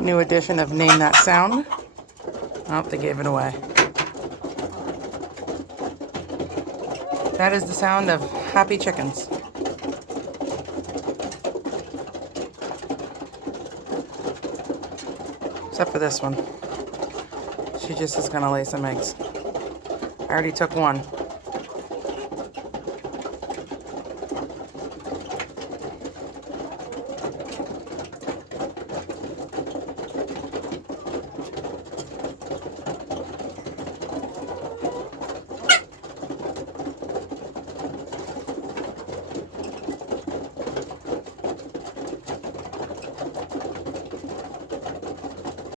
New edition of Name That Sound. Oh, they gave it away. That is the sound of happy chickens. Except for this one. She just is gonna lay some eggs. I already took one.